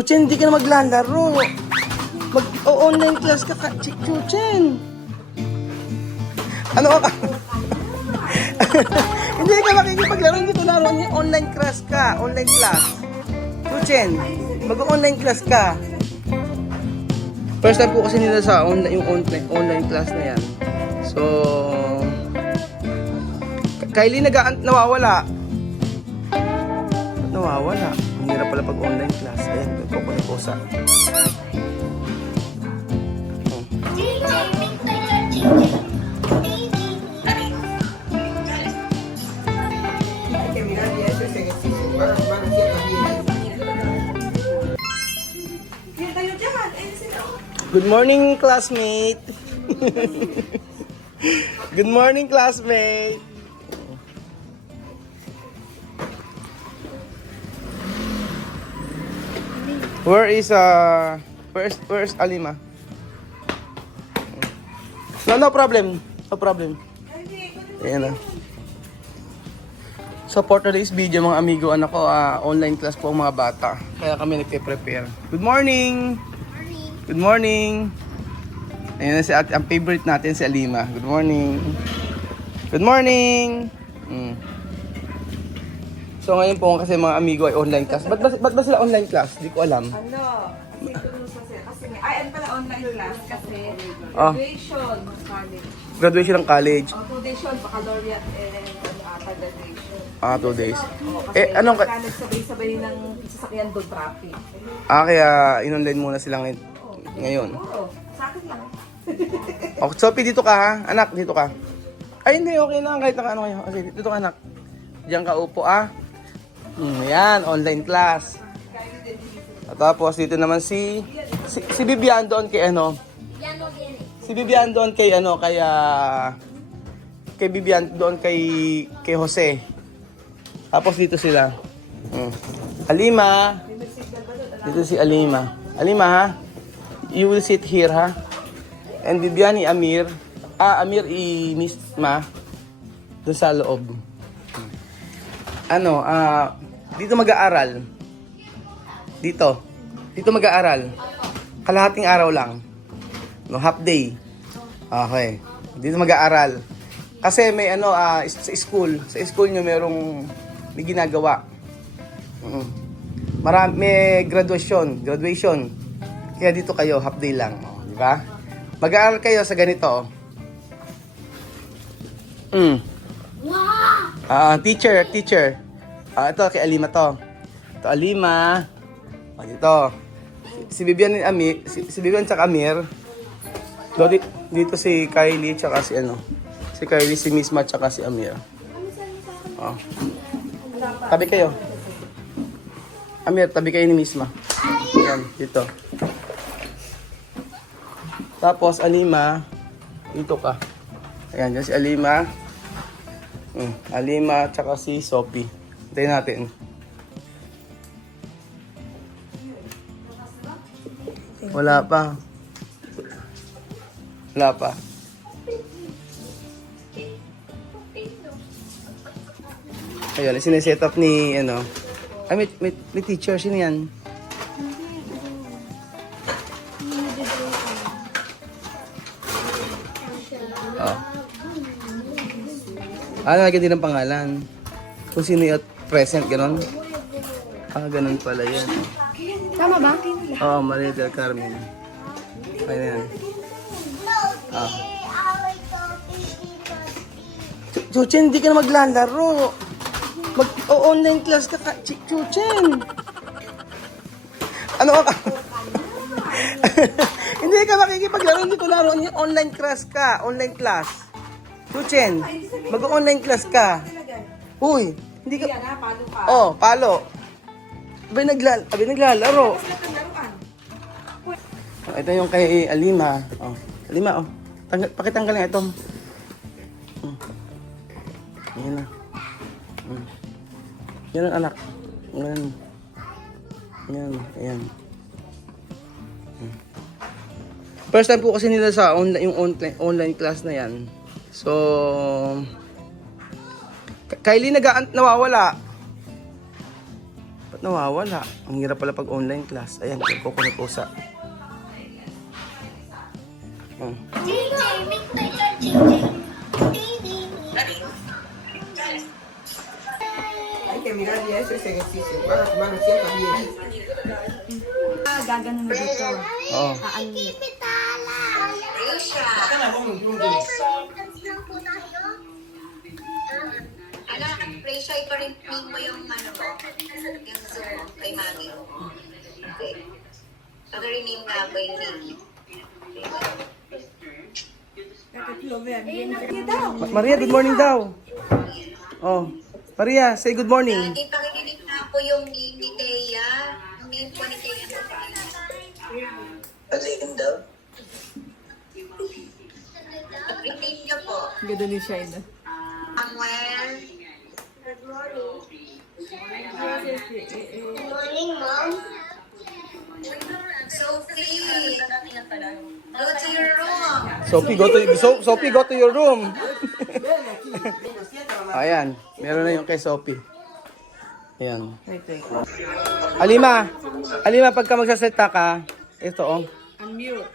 Chuchen, hindi ka na maglalaro. Mag-online class ka, Chuchen. Ano ka? Hindi ka makikipaglaro, hindi ko laro. Online class ka, online class. Chuchen, mag-online class ka. First time po kasi nila sa yung online class na yan. So, Kylie nawawala. Nawawala. Ang hirap pala pag online class. Ayan, nagkukuliposa. Good morning, classmate. Good morning, classmate. Where's Alima? No problem. No problem. Ayan na. So for today's video mga amigo, anak ko, online class po ang mga bata. Kaya kami nagpe-prepare. Good morning! Good morning! Ayan na si ate, ang favorite natin si Alima. Good morning! Good morning! So ngayon po kasi mga amigo ay online class. Ba't ba sila online class? Di ko alam. Ano pala online class kasi graduation ng college. Graduation ng college. 2 days yun, baccalaureate and graduation. 2 days. Kasi Anong nagsabay-sabay ng sasakyan doon traffic. kaya in-online muna sila ngayon. Oo, sa akin lang. Okay, Sophie, dito ka ha? Anak, dito ka. Ay, hindi, okay lang. Kahit ano kayo. Okay, dito ka, anak. Diyan ka upo, yan, online class. At tapos, dito naman si Bibian doon kay ano. Si Bibian doon kay ano, kay Bibian doon kay Jose. Tapos dito sila. Alima. Dito si Alima. Alima, ha? You will sit here, ha? And Bibian ni Amir. Amir Misma. Doon sa loob. Dito mag-aaral. Dito mag-aaral. Kalahating araw lang. No, half day. Okay. Dito mag-aaral. Kasi may sa school nyo may ginagawa. May graduation. Kaya dito kayo, half day lang. Di ba? Mag-aaral kayo sa ganito. Teacher. Ito kay Alima to. Ito Alima. Dito. Si Bibian ni Amir, si Bibian tsaka Amir. Dito si Kylie tsaka si Si Kylie, si Misma tsaka si Amir. Tabi kayo. Amir, tabi kayo ni Misma. Yan, dito. Tapos Alima, dito ka. Ayan, dyan si Alima. Alima tsaka si Sophie. Hintayin natin. Wala pa. Ayun, sineset up ni Ay, may teacher. Sino yan? Lagyan din ng pangalan. Kung sino yung present, ganon. Ganon pala yan. Tama ba? Oo, Maria del Carmen. Ayan. Chuchen, hindi ka na maglalaro. Mag-online class ka, Chuchen. Ano ka? Hindi ka makikipaglaro, hindi ko laro. Online class ka, online class. Chuchen, mag-online class ka. Uy, hindi ka... palo. Abay naglalaro. Ito yung kay Alima. Alima, pakitanggal nga ito. Ayan na. Yan ang anak. Ayan. First time po kasi nila sa yung online class na yan. So, Kylie nawawala. Ba't nawawala? Ang hirap pala pag online class. Ayan, kukunin ko sa... JJ, make my car JJ. Hay que mirarle a ese ejercicio. Mano, sienta bien. Gaganon mo dito. Oh. Aanit. Anak, Resha, iparin mo yung ano mo, yung Zoom mo kay Mami. Okay. Pag-rename nga ba yung Nikki? Maria, good morning daw. Oh. Maria, say good morning. Lagi pag-rename na ako yung name ni Thea. Yung name po ni Thea. Rename niyo po. Ganda ni Shaina. Samuel. Good morning, Mom. Sophie. Go to your room. Sophie, go to your room. Ayan, meron na yung kay Sophie. Ayan. Alima, pagka magsasalita ka, ito oh. Unmute.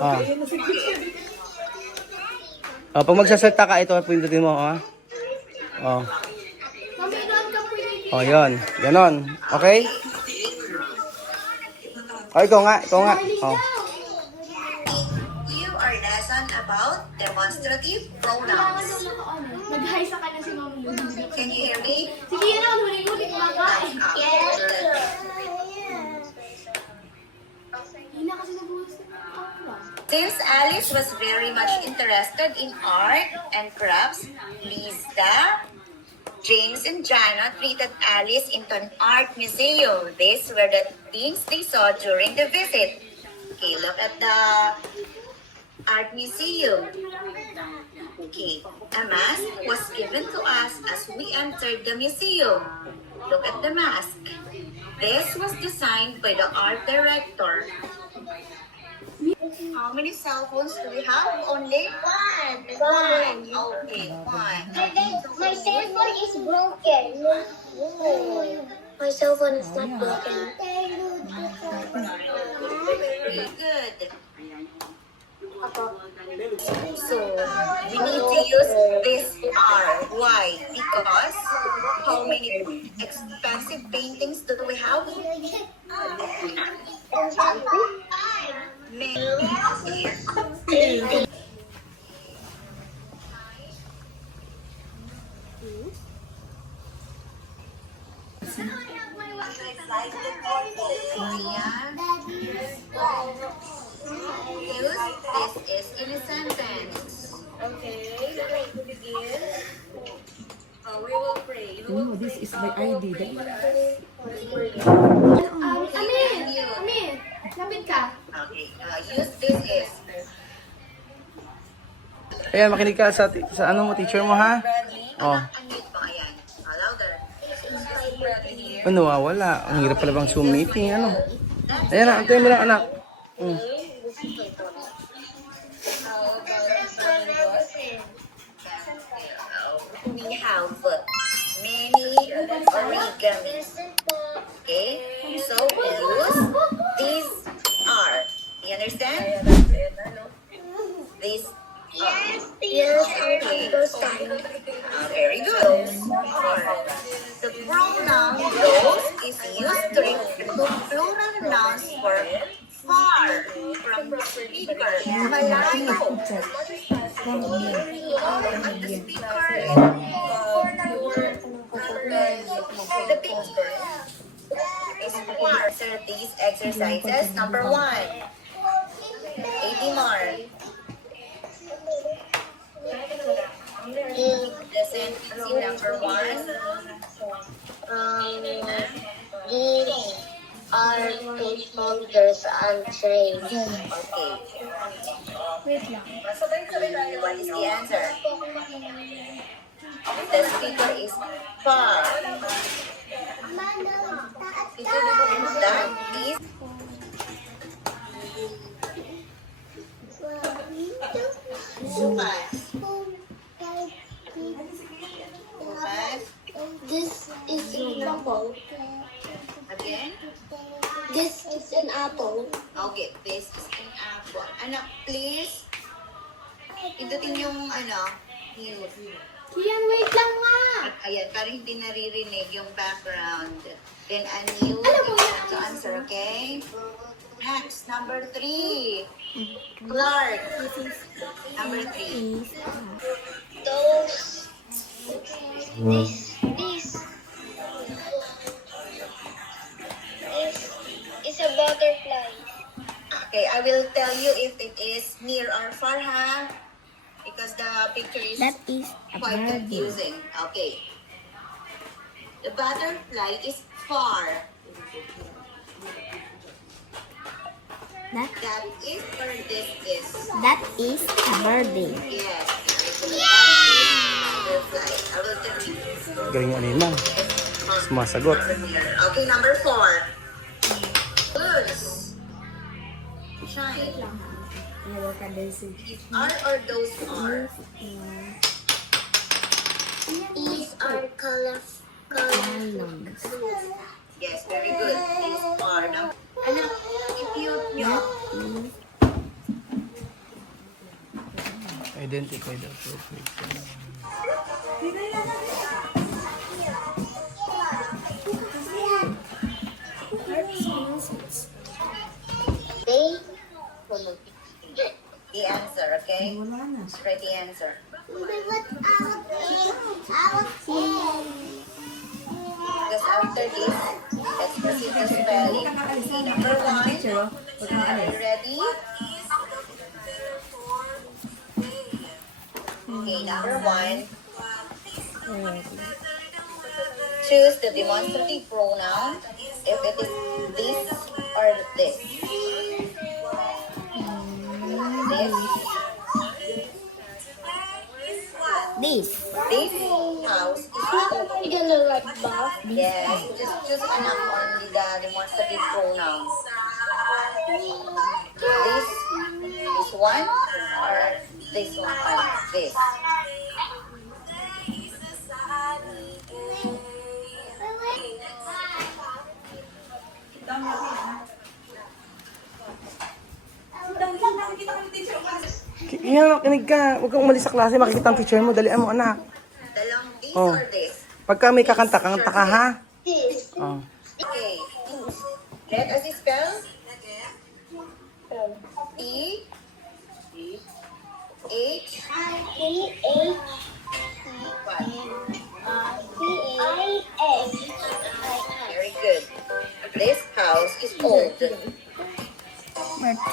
Ah. Oh, pag magsasalita ka, ito pindutin mo, oh. Oh. Oh, yun. Ganon. Okay? Oh, ikaw nga. Oh. You are lesson about demonstrative pronouns. Nag-hi sa kanya si Mami Lou. Can you hear me? Sige, yan ako. Huling-huling kumakain. Yes. Hina kasi nabuhos na ako. Since Alice was very much interested in art and crafts, Lisa, James, and Jana treated Alice into an art museum. These were the things they saw during the visit. Okay, look at the art museum. Okay, a mask was given to us as we entered the museum. Look at the mask. This was designed by the art director. How many cell phones do we have? Only one. One. Okay, one. My cell phone is broken. My cell phone is not broken. Very good. So, we need to use this R. Why? Because how many expensive paintings do we have? Many. Use this is in a sentence. Okay. To begin, we will pray. Oh, this is my ID. Amin, lapit ka. Okay. Use this is. Ayan, makinig ka sa ano mo, teacher mo, ha? Bradley. Oh. Unmute mo. Ayan. Louder. Bradley. Ano, wala. Ang hirap pala bang Zoom meeting, ano? Ayan na, antayin mo lang, anak. We have many origamis. Okay? So, we use these are. You understand? These are. Yes, Okay. Very good. The pronoun those is used to refer to plural nouns for far from the speaker. Malayo. The speaker the picture is far. Answer these exercises. Number 1. 80 more. Lesson see number 1. These are page holders and trays. Okay. Wait lang. What is the answer? The speaker is far. That is This is apple. Again? This is an apple. Okay, this is an apple. Anak, please. Pindutin yung mute. Kian, wait lang nga. Ayan, parang hindi naririnig yung background. Then unmute Alam mo if you yan. have to answer, okay? Next, number 3. Clark. Number 3. Those. This is a butterfly. Okay, I will tell you if it is near or far, ha? Because the picture is is quite confusing. Okay. The butterfly is far. That That is or this is? that is a birdie. Yes. Butterfly. I will tell you. Galing Alima. Sumasagot. Okay, number 4. Goose. Shine. These are or those are? These are colors. Yes, very good. These are. Anak, i-mute nyo. Identify the appropriate. The answer, okay? Write the answer. Because after this, let's proceed to spelling. Okay, number 1. Are you ready? Okay, number 1. Choose the demonstrative pronoun if it is this or this. This. This house is I'm gonna write Bob. yes. Just choose anak only the demonstrative pronouns. This one or this one? This. Kaya kinig ka. Huwag kang umalis sa klase. Makikita ang teacher mo. Dalian mo, anak. Dalawang this Oh. or this? Pagka may kakanta, kanta ka, ha? This. Oh. Okay. Let us spell. T H what? Very good. This house is old.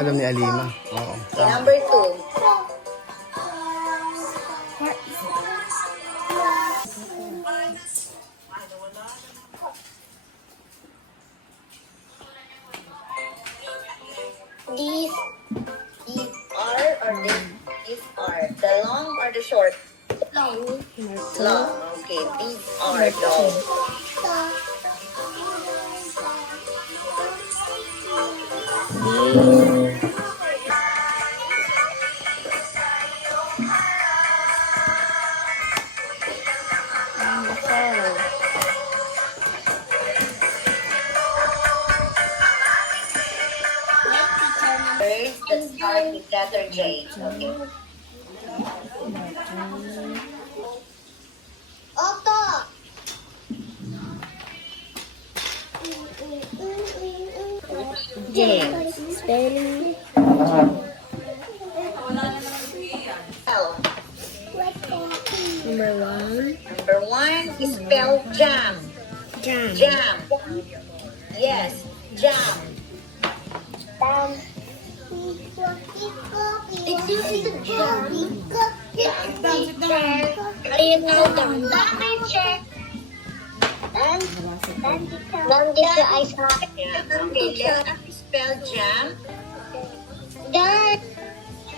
Alam ni Alima. Oo. Okay, number 2. These. These are or these are? The long or the short? Long. Long. Okay, these are long. Words that start with letter J. Okay. Otto. James. Spelling. L. Number 1. Number 1 is spell jam. Jam. Jam. Yes, jam. It's a jam. Ayun na lang. Teacher. Teacher, I saw. Yeah. Okay, let us spell jam. Dad.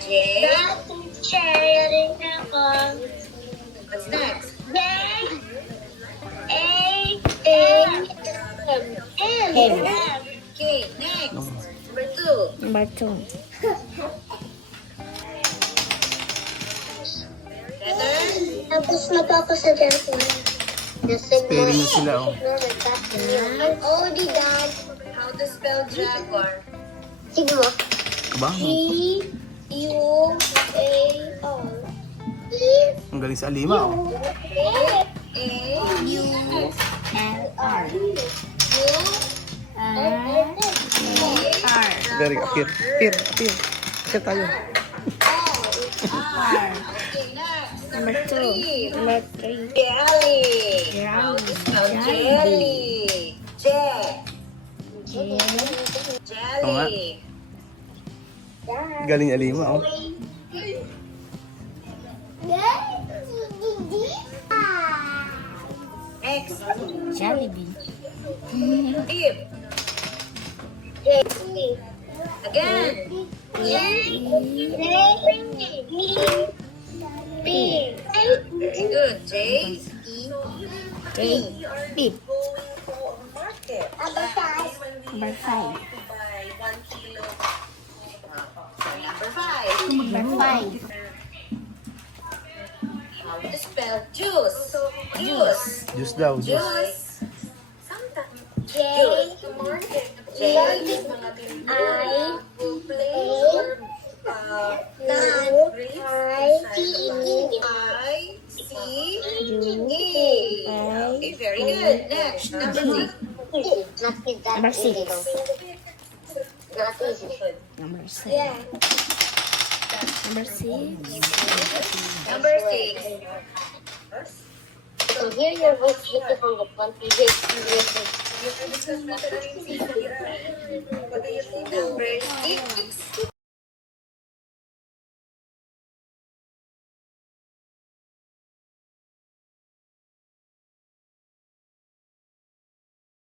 J. Teacher, rin ako. What's next? J. A. M. M. Okay, next. Number 2. Number 2. Letter. Tapos na po ako sa Japan. Spelling na sila, oh. I'm already done. How to spell jaguar? Sigma. Ba? G-U-A-R. Ang galing sa Alima, oh. U-L-R. U-R. Very appear. Appear. Appear tayo. Okay, next. Number 3. Number 3. Jelly. How to spell jelly? Jelly. Galing Alima, oh. Next. Jollibee. Tip. Again. Very good. J. Beep. Market. Number 5. Number 5. Number 5. How to spell juice? Juice. Juice daw, juice. Juice. J. J. I. C. E. Okay, very good. Next, number 6. Number 6. Number 6. Number 6. Number 6. can hear your voice written on the front page. Number 6.